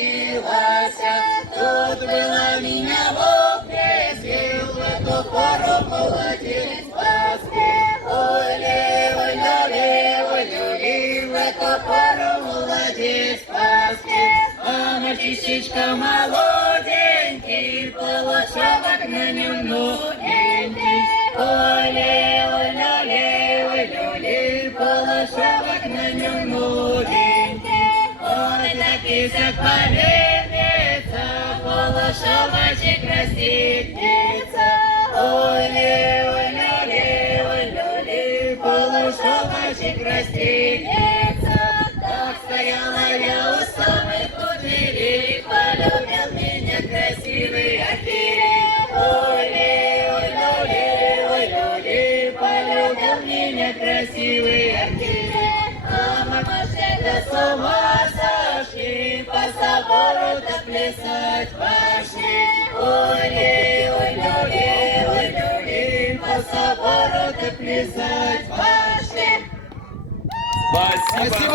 училася, тут была меня Бог пресвил, в эту пору молодец поспел. Ой-ле, ой-ле, ой-ле, в эту пору молодец поспел. А мальчишечка молоденький, полошавок на нем новенький. Ой-ле, ой-ле, ой-ле, полошавок на нем новенький. Он написок повернется, полошавочек растекнется. Ой-ле, ой-ле, ой-ле, полошавочек растекнется. Так стояла я у самой двери, полюбил меня красивый архиерей. Ой-ле, ой-ле, ой-ле, полюбил меня красивый архиерей. А мамаша до с ума сошли, по собору-то плясать пошли. Ой-ле, ой-ле, ой-ле, по собору-то плясать пошли. Спасибо.